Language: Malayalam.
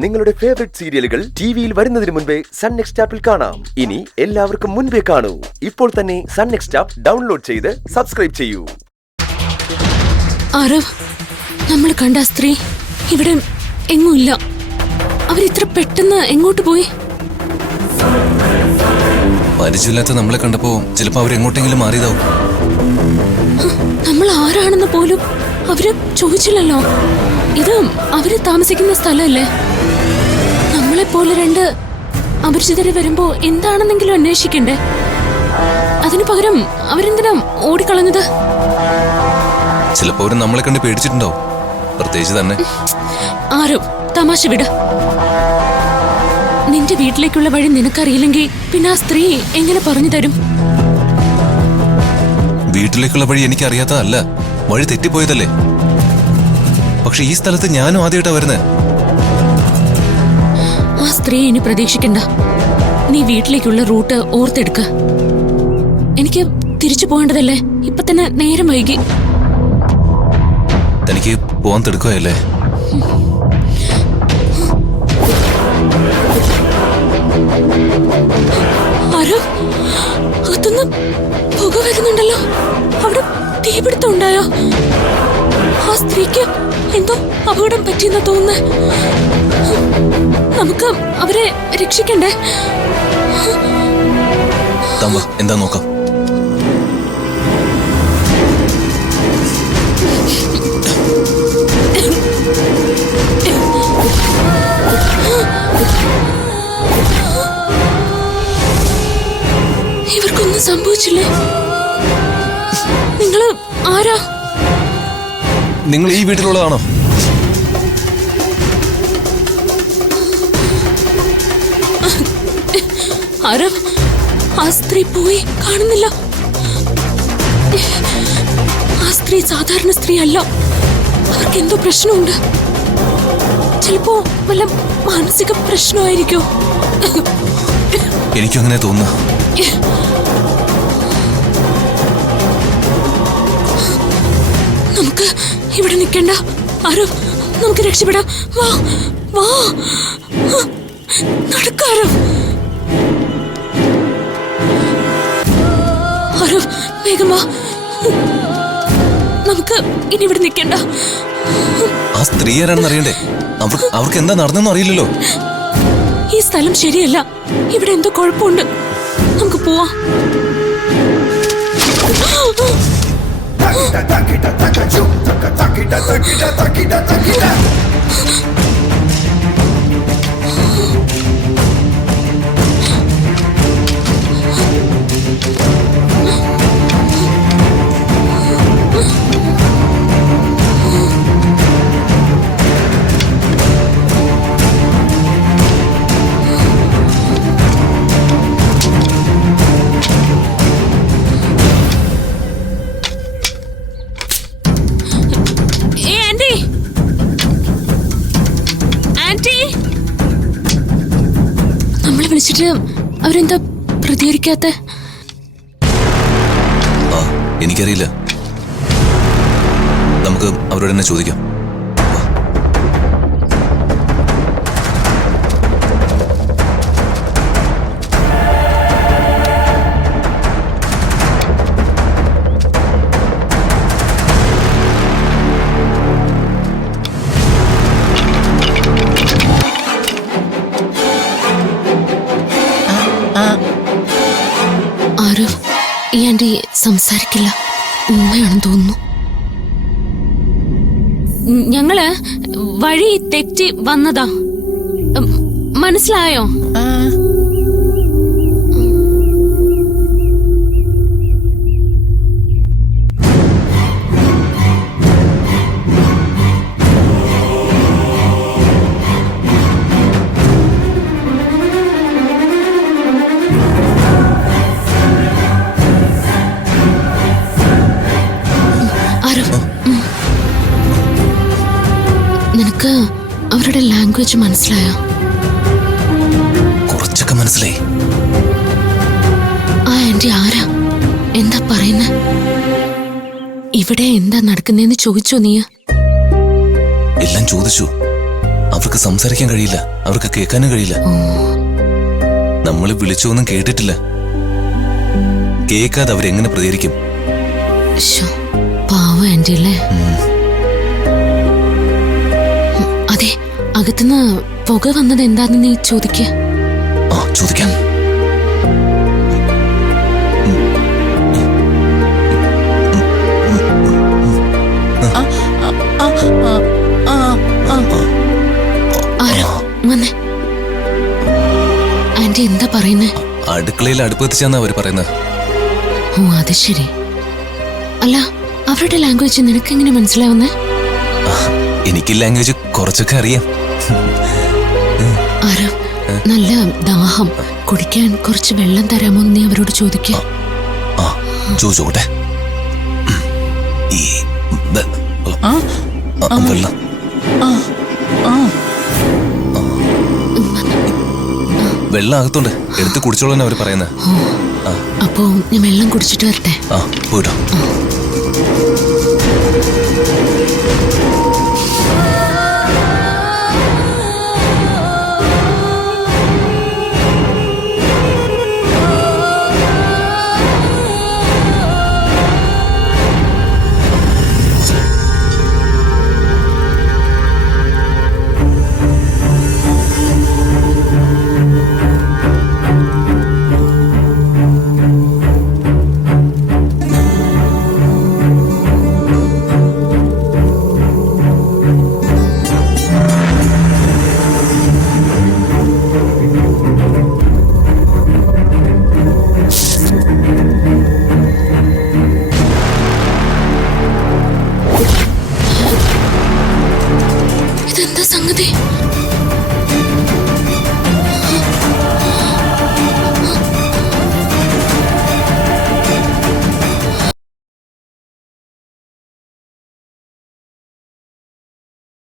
നിങ്ങളുടെ ഫേവറേറ്റ് സീരിയലുകൾ ടിവിയിൽ വരുന്നതിന് മുൻപേ സൺ നെക്സ്റ്റ് ആപ്പിൽ കാണാം. ഇനി എല്ലാവർക്കും മുൻപേ കാണൂ. ഇപ്പോൾ തന്നെ സൺ നെക്സ്റ്റ് ആപ്പ് ഡൗൺലോഡ് ചെയ്ത് സബ്സ്ക്രൈബ് ചെയ്യൂ. ആരവ്, നമ്മൾ കണ്ട സ്ത്രീ ഇവിടെ എങ്ങുമില്ല. അവരിത്ര പെട്ടെന്ന് എങ്ങോട്ട് പോയി? പരിചയമില്ലാത്ത നമ്മളെ കണ്ടപ്പോ ചിലപ്പോ അവരെങ്ങോട്ടെങ്കിലും മാറിയതാവും. നമ്മൾ ആരാണെന്ന് പോലും അവര് ചോദിച്ചില്ലല്ലോ. ഇത് അവര് താമസിക്കുന്ന സ്ഥലമല്ലേ? നമ്മളെ പോലെ രണ്ട് അപരിചിതര് വരുമ്പോ എന്താണെന്നെങ്കിലും അന്വേഷിക്കണ്ടേ? അതിനു പകരം അവരെന്തിനാ ഓടിക്കളഞ്ഞത്? ചിലപ്പോ അവര് നമ്മളെ കണ്ട് പേടിച്ചിട്ടുണ്ടാവും. പ്രത്യേകിച്ച് തന്നെ. ആരവ്, തമാശ വിട്. നിന്റെ വീട്ടിലേക്കുള്ള വഴി നിനക്കറിയില്ലെങ്കിൽ പിന്നെ ആ സ്ത്രീ എങ്ങനെ പറഞ്ഞു തരും? വീട്ടിലേക്കുള്ള വഴി എനിക്ക് അറിയാത്തതല്ല, വഴി തെറ്റിപ്പോയതല്ലേ. പക്ഷെ ഈ സ്ഥലത്ത് ഞാനും ആദ്യമായിട്ടാ വരുന്നത്. ആ സ്ത്രീ ഇനി പ്രതീക്ഷിക്കണ്ട. നീ വീട്ടിലേക്കുള്ള റൂട്ട് ഓർത്തെടുക്ക. എനിക്ക് തിരിച്ചു പോകേണ്ടതല്ലേ? ഇപ്പൊ തന്നെ നേരം വൈകി. തനിക്ക് പോവാൻ തിടുക്കമല്ലേ? ആരോ അകത്തുനിന്ന് പുക വരുന്നുണ്ടല്ലോ. അവിടെ തീപിടുത്തം ഉണ്ടായോ? ആ സ്ത്രീക്ക് എന്തോ അപകടം പറ്റിയെന്ന് തോന്നുന്നു. നമുക്ക് അവരെ രക്ഷിക്കണ്ടേ? എന്താ നോക്കാം. ഇവർക്കൊന്നും സംഭവിച്ചില്ലേ? നിങ്ങള് ആരാ? നിങ്ങൾ ഈ വീട്ടിലുള്ളതാണോ? ആരാ? ആ സ്ത്രീ പോയി കാണുന്നില്ല. ആ സ്ത്രീ സാധാരണ സ്ത്രീ അല്ല. അവർക്ക് എന്തോ പ്രശ്നമുണ്ട്. ചിലപ്പോ വല്ല മാനസിക പ്രശ്നമായിരിക്കോ? എനിക്കും അങ്ങനെ തോന്നുന്നു. നമുക്ക് ഇവിടെ നിൽക്കണ്ട. ആരോ, നമുക്ക് രക്ഷപ്പെടാം. വാ വാ, നടക്കാരോ. ആരോ, വേഗം വാ. നമുക്ക് ഇനി ഇവിടെ നിൽക്കണ്ട. ആ സ്ത്രീ ആരാണെന്ന് അറിയണ്ടേ? അവർക്ക് എന്താ നടന്നെന്ന് അറിയില്ലല്ലോ. ഈ സ്ഥലം ശരിയല്ല. ഇവിടെ എന്തോ കുഴപ്പമുണ്ട്. നമുക്ക് പോവാം. നമ്മളെ വിളിച്ചിട്ട് അവരെന്താ പ്രതികരിക്കാത്ത? എനിക്കറിയില്ല. നമുക്ക് അവരോട് തന്നെ ചോദിക്കാം. ആരവ്, ഈ ആന്റി സംസാരിക്കില്ല. ഉമ്മയാണെന്ന് തോന്നുന്നു. ഞങ്ങള് വഴി തെറ്റി വന്നതാ. മനസ്സിലായോ? നിനക്ക് അവരുടെ ലാംഗ്വേജ് മനസ്സിലായോ? കുറച്ചൊക്കെ മനസ്സിലായി. ആ ആന്റി ആരാ? എന്താ പറയുന്നേ? ഇവിടെ എന്താ നടക്കുന്നേന്ന് ചോദിച്ചോ നീ? എല്ലാം ചോദിച്ചു. അവർക്ക് സംസാരിക്കാൻ കഴിയില്ല, അവർക്ക് കേൾക്കാനും കഴിയില്ല. നമ്മൾ വിളിച്ചൊന്നും കേട്ടിട്ടില്ല. കേൾക്കാതെ അവരെങ്ങനെ പ്രതികരിക്കും? പാവം ആന്റി അല്ലേ? അതെ, അകത്തുനിന്ന് പുക വന്നത് എന്താന്ന് നീ ചോദിക്ക. ചോദിക്കാം. ആന്റി എന്താ പറയുന്നേ? അടുക്കളയിൽ അടുപ്പ് എത്തിച്ചാന്നാ അവര് പറയുന്നത്. ഓ അത് ശരി. അല്ല, അവരുടെ ലാംഗ്വേജ് നിനക്കെങ്ങനെ മനസ്സിലാവുന്നേ? എനിക്ക് ലാംഗ്വേജ് കുറച്ചൊക്കെ അറിയാം. നല്ല ദാഹം, കുടിക്കാൻ കുറച്ച് വെള്ളം തരാമോ എന്ന് നീ അവരോട് ചോദിക്ക. ചോദിച്ചോട്ടെ. വെള്ളം വെള്ളം അകത്തുണ്ട്, എടുത്ത് കുടിച്ചോളാൻ അവര് പറയുന്നത്. അപ്പോ ഞാൻ വെള്ളം കുടിച്ചിട്ട് വരട്ടെ. പോയിട്ടോ.